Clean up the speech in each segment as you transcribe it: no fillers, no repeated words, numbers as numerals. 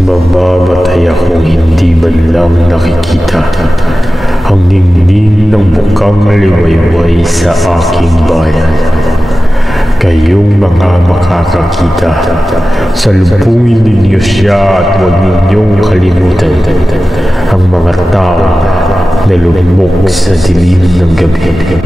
Mamamatay akong hindi man lang nakikita ang ningning ng bukang liwayway sa aking bayan. Kayong mga makakakita, salubungin ninyo siya at huwag ninyong kalimutan ang mga tao na lumok sa dilim ng gabi.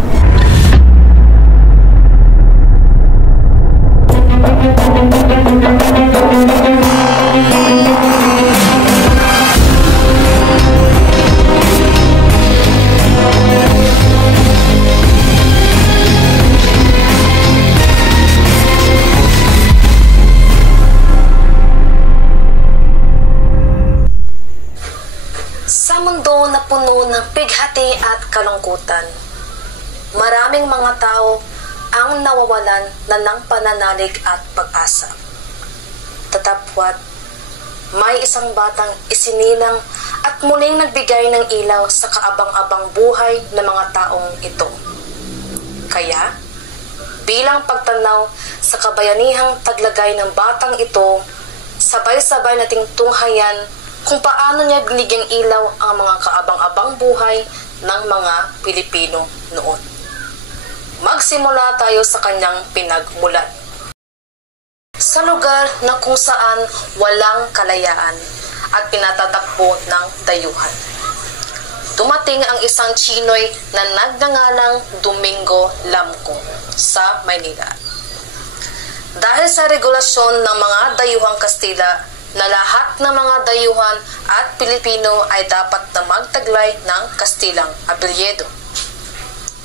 Sa mundo na puno ng pighati at kalungkutan, maraming mga tao ang nawawalan na ng pananalig at pag-asa. Tatapwat, may isang batang isinilang at muling nagbigay ng ilaw sa kaabang-abang buhay ng mga taong ito. Kaya, bilang pagtanaw sa kabayanihang taglagay ng batang ito, sabay-sabay nating tunghayan kung paano niya binigyang ilaw ang mga kaabang-abang buhay ng mga Pilipino noon. Magsimula tayo sa kanyang pinagmulan. Sa lugar na kung saan walang kalayaan at pinatatakbo ng dayuhan, dumating ang isang Chinoy na nagngangalang Domingo Lamco sa Maynila. Dahil sa regulasyon ng mga dayuhang Kastila na lahat ng mga dayuhan at Pilipino ay dapat na magtaglay ng Kastilang apelyido,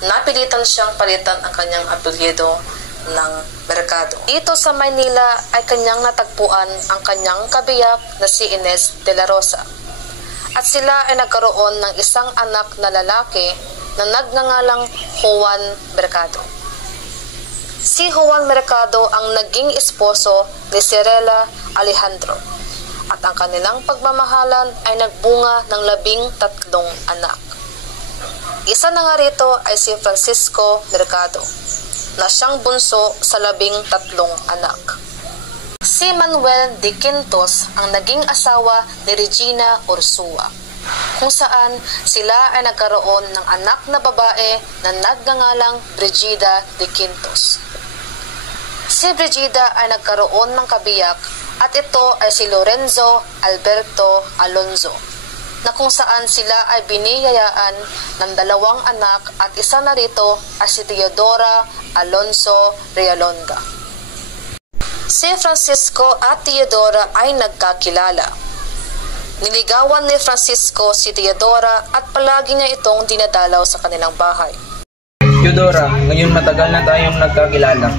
napilitan siyang palitan ang kanyang apelyido ng Mercado. Dito sa Maynila ay kanyang natagpuan ang kanyang kabiyak na si Inez de la Rosa, at sila ay nagkaroon ng isang anak na lalaki na nagngangalang Juan Mercado. Si Juan Mercado ang naging esposo ni Cirela Alejandro, at ang kanilang pagmamahalan ay nagbunga ng 13 anak. Isa na nga rito ay si Francisco Mercado, na siyang bunso sa 13 anak. Si Manuel de Quintos ang naging asawa ni Regina Ursua, kung saan sila ay nagkaroon ng anak na babae na nagngangalang Brigida de Quintos. Si Brigida ay nagkaroon ng kabiyak, at ito ay si Lorenzo Alberto Alonzo, na kung saan sila ay biniyayaan ng 2 anak, at isa na rito ay si Teodora Alonso Realonda. Si Francisco at Teodora ay nagkakilala. Niligawan ni Francisco si Teodora at palagi niya itong dinadalaw sa kanilang bahay. Teodora, ngayon matagal na tayong nagkakilala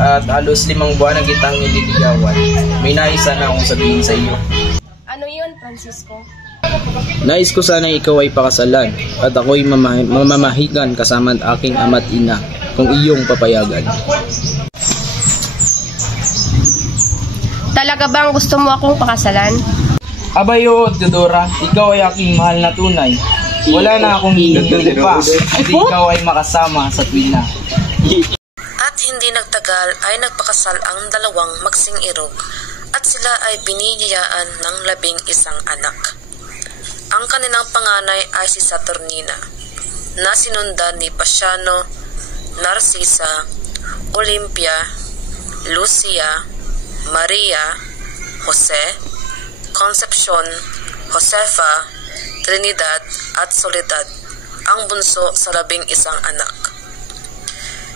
at halos 5 buwan na kitang nililigawan. May nais sana akong sabihin sa iyo. Ano yun, Francisco? Nais ko sana ikaw ay pakasalan at ako'y mamamahikan kasama ang aking ama't ina kung iyong papayagan. Talaga bang gusto mo akong pakasalan? Abay oo, Teodora, ikaw ay aking mahal na tunay. Wala na akong hinihingi pa at ikaw ay makasama sa tuwina. At hindi nagtagal ay nagpakasal ang 2 magsing-irog, at sila ay biniyayaan ng 11 anak. Ang kanilang panganay ay si Saturnina, na sinundan ni Pasiano, Narcisa, Olympia, Lucia, Maria, Jose, Concepcion, Josefa, Trinidad at Soledad, ang bunso sa 11 anak.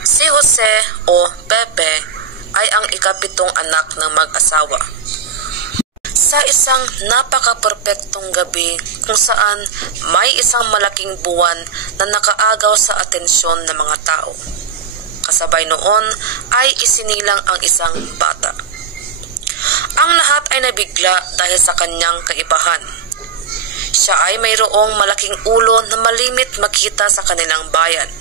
Si Jose o Pepe ay ang ika-7 anak ng mag-asawa. Sa isang napaka-perpektong gabi kung saan may isang malaking buwan na nakaagaw sa atensyon ng mga tao, kasabay noon ay isinilang ang isang bata. Ang lahat ay nabigla dahil sa kanyang kaibahan. Siya ay mayroong malaking ulo na malimit makita sa kanilang bayan.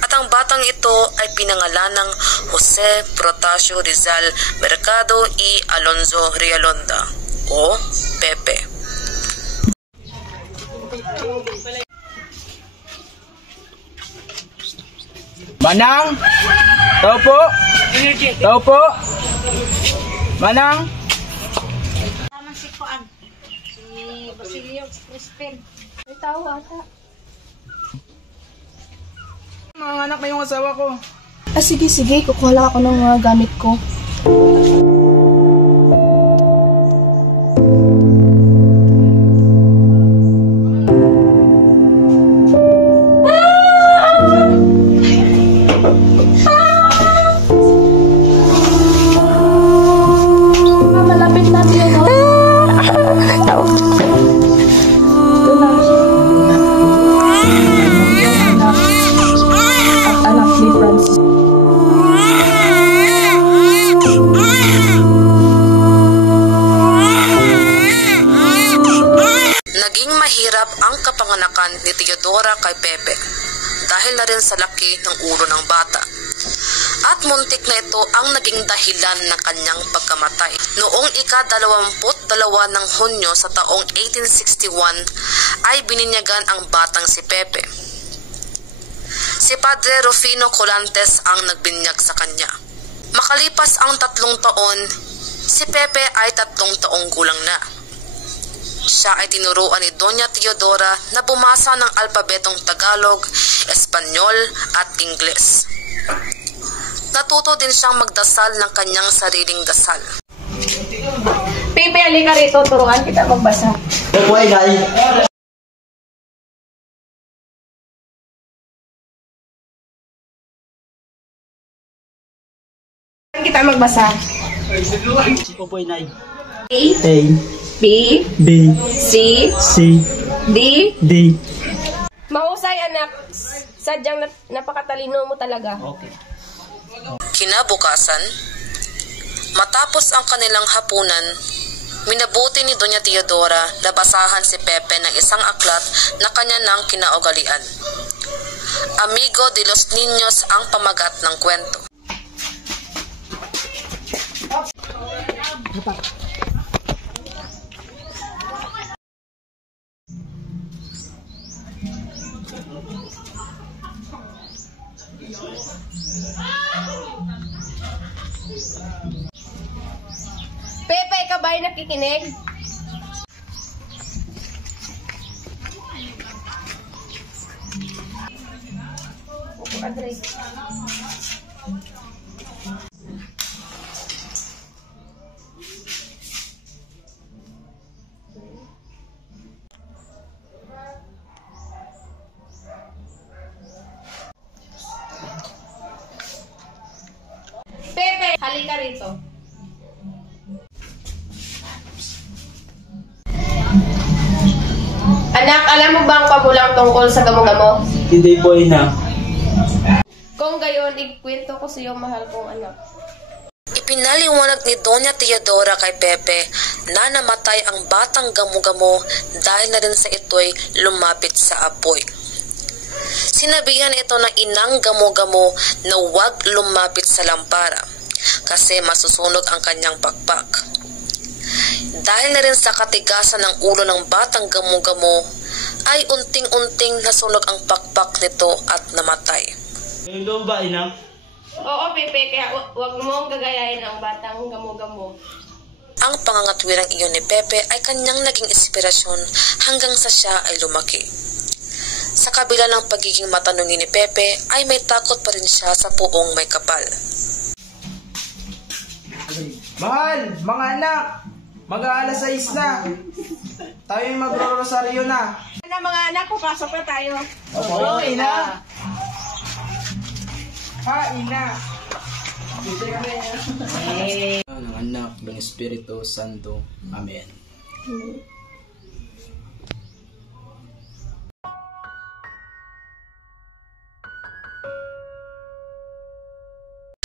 At ang batang ito ay pinangalan ng Jose Protasio Rizal Mercado y Alonzo Realonda o Pepe. Manang! Tao po! Tao po! Manang! kuan. Si Basilio Crispin. May tao ata. Mga anak na yung asawa ko. Ah, sige. Kukuha lang ako ng mga gamit ko. Malapit na yun, no? Ito na. Anak ni Francis. Naging mahirap ang kapanganakan ni Teodora kay Pepe dahil na rin sa laki ng ulo ng bata. At muntik na ito ang naging dahilan ng kanyang pagkamatay. Noong ika-22 ng Hunyo sa taong 1861 ay bininyagan ang batang si Pepe. Si Padre Rufino Colantes ang nagbinyag sa kanya. Makalipas ang 3 taon, si Pepe ay 3 taong gulang na. Siya ay tinuruan ni Doña Teodora na bumasa ng alpabetong Tagalog, Espanyol at Ingles. Natuto din siyang magdasal ng kanyang sariling dasal. Pepe, halika rito. Turuan kita magbasa. Buhay, Nay. Turuan kita magbasa. Buhay, Nay. A, A, B, B, C, C, D. D. Mahusay, anak. Sadyang napakatalino mo talaga. Okay. Kinabukasan, matapos ang kanilang hapunan, minabuti ni Doña Teodora na basahan si Pepe ng isang aklat na kanya nang kinaugalian. Amigo de los Niños ang pamagat ng kwento. Pepe, ikaw ba ay nakikinig? Andre. Pepe, halika rito. Anak, alam mo ba ang pabulang tungkol sa gamo-gamo? Hindi po, Ina. Kung gayon, ikwento ko sa iyo, mahal kong anak. Ipinaliwanag ni Doña Teodora kay Pepe na namatay ang batang gamo-gamo dahil na rin sa ito'y lumapit sa apoy. Sinabihan ito ng inang gamo-gamo na huwag lumapit sa lampara kasi masusunog ang kanyang pakpak. Dahil na rin sa katigasan ng ulo ng batang gamo-gamo, ay unting-unting nasunog ang pakpak nito at namatay. Ito ba, Ina? Oo, Pepe, kaya huwag mo gagayahin ang batang gamo-gamo. Ang pangangatwirang iyon ni Pepe ay kanyang naging inspirasyon hanggang sa siya ay lumaki. Sa kabila ng pagiging matanungin ni Pepe, ay may takot pa rin siya sa puong may kapal. Mahal, mga anak, mag-aalas 6 na. Tayo'y magro-rosaryo na. Ano mga anak ko, pasok na tayo. Oo, Ina. Ha, Ina. Ng anak, ng Espiritu Santo. Amen.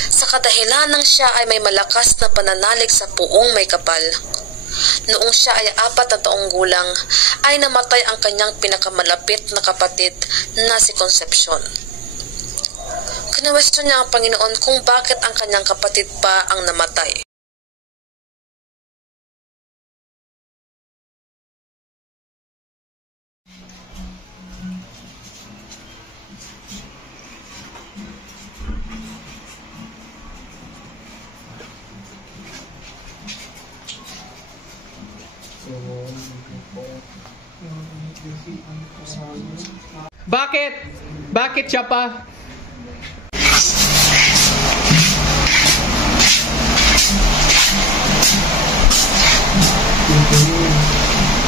Sa kadahilan ng siya ay may malakas na pananalig sa puong may kapal, noong siya ay 4 na taong gulang, ay namatay ang kanyang pinakamalapit na kapatid na si Concepcion. Kinwestiyon niya ang Panginoon kung bakit ang kanyang kapatid pa ang namatay. Bakit? Bakit siya pa?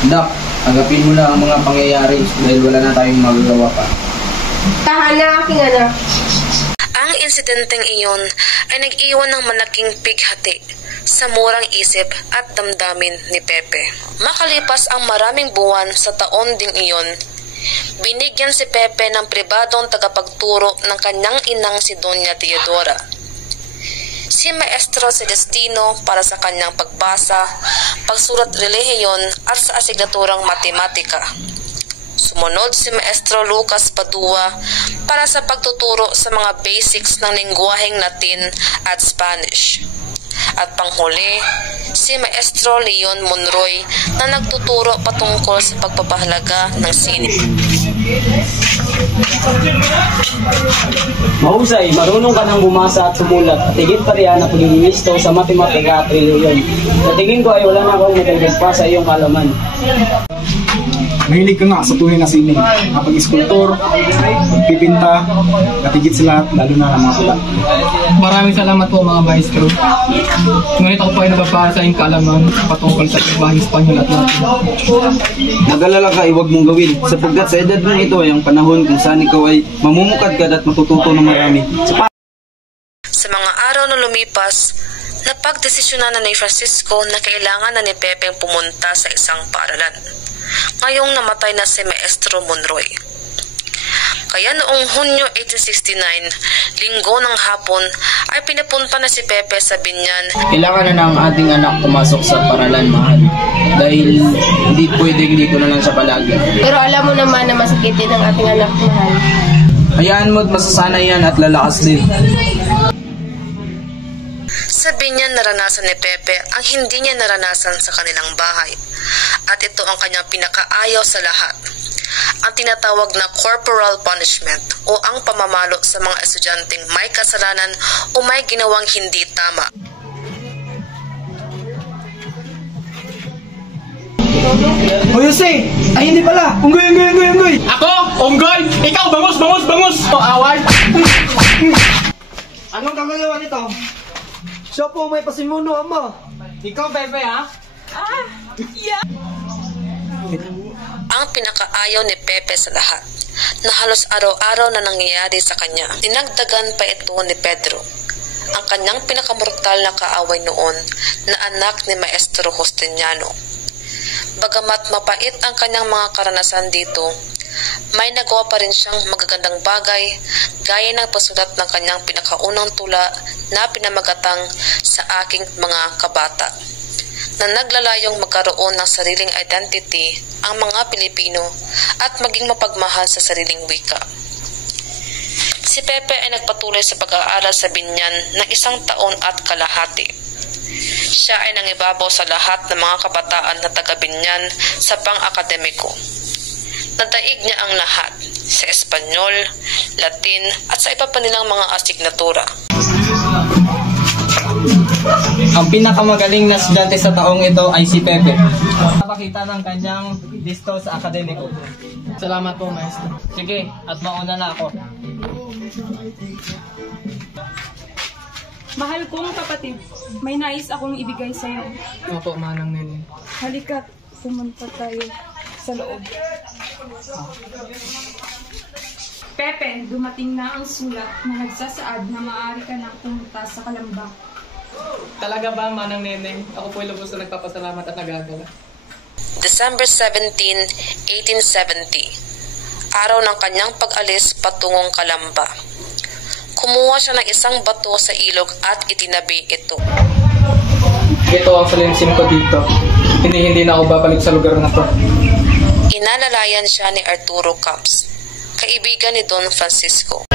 Dak, agapin mo na ang mga pangyayari dahil wala na tayong magagawa pa. Tahan na aking anak. Ang insidenteng iyon ay nag-iwan ng malaking pighati sa murang isip at damdamin ni Pepe. Makalipas ang maraming buwan sa taon ding iyon, binigyan si Pepe ng pribadong tagapagturo ng kanyang inang si Doña Teodora. Si Maestro Celestino para sa kanyang pagbasa, pagsulat relihiyon at sa asignaturang matematika. Sumunod si Maestro Lucas Padua para sa pagtuturo sa mga basics ng lengguwaheng Latin at Spanish. At panghuli, si Maestro Leon Monroy na nagtuturo patungkol sa pagpapahalaga ng sining. Mahusay, marunong ka nang bumasa at sumulat at higit pa riyan na paglilisto sa matematika at relihiyon. Sa tingin ko ay wala na akong madagdag pa sa iyong kalaman. Mahilig ka nga sa tunay na sining, kapag-iskultor, pagpipinta, at higit sa lahat, lalo na ang mga tula. Maraming salamat po mga maestro. Ngunit ako po ay nababasa yung kaalaman patungkol sa pagbahing Espanyol at Latin. Nag-alala ka ay huwag mong gawin, sapagkat sa edad mong ito ay ang panahon kung saan ikaw ay mamumukadkad at matututo ng marami. Sa mga araw na lumipas, napagdesisyonan na ni Francisco na kailangan na ni Pepe pumunta sa isang paaralan. Ngayong namatay na si Maestro Monroy. Kaya noong Hunyo 1869, linggo ng hapon, ay pinapunta na si Pepe sa binyan. Kailangan na ng ating anak pumasok sa paralan, mahal. Dahil hindi pwedeng dito na lang siya palagi. Pero alam mo naman na masakit din ang ating anak, mahal. Hayaan mo't masasanay yan at lalakas din. Sa binyan naranasan ni Pepe ang hindi niya naranasan sa kanilang bahay. At ito ang kanyang pinakaayaw sa lahat. Ang tinatawag na corporal punishment o ang pamamalo sa mga estudyanteng may kasalanan o may ginawang hindi tama. O Jose! Ay hindi pala! Unggoy! Ako? Onggoy! Ikaw! Bangus! O away! Anong kagagawa nito? Siya po may pasimuno, ama. Ikaw, Pepe, ha? Ang pinakaayaw ni Pepe sa lahat na halos araw-araw na nangyayari sa kanya. Dinagdagan pa ito ni Pedro, ang kanyang pinakamortal na kaaway noon na anak ni Maestro Justiniano. Bagamat mapait ang kanyang mga karanasan dito, may nagawa pa rin siyang magagandang bagay gaya ng pasulat ng kanyang pinakaunang tula na pinamagatang Sa Aking Mga Kabata, na naglalayong magkaroon ng sariling identity ang mga Pilipino at maging mapagmahal sa sariling wika. Si Pepe ay nagpatuloy sa pag-aaral sa binyan ng 1 taon at kalahati. Siya ay nangibabaw sa lahat ng mga kabataan na taga-binyan sa pang-akademiko. Nadaig niya ang lahat sa Espanyol, Latin at sa iba pa nilang mga asignatura. Ang pinakamagaling na estudyante sa taong ito ay si Pepe. Napakita ng kanyang listo sa akademiko. Salamat po, maestro. Sige, at mauna na ako. Mahal kong kapatid, may nais akong ibigay sa'yo. Opo, manang nene. Halika, pumunta tayo sa loob. Pepe, dumating na ang sulat na nagsasaad na maaari ka na pumunta sa Kalamba. Talaga ba, manang nene? Ako po'y lubos na nagpapasalamat at nagagala. December 17, 1870, araw ng kanyang pag-alis patungong Kalamba. Kumuha siya ng isang bato sa ilog at itinabi ito. Ito ang salimsim ko dito. Hindi na ako babalik sa lugar na to. Inalalayan siya ni Arturo Camps, kaibigan ni Don Francisco.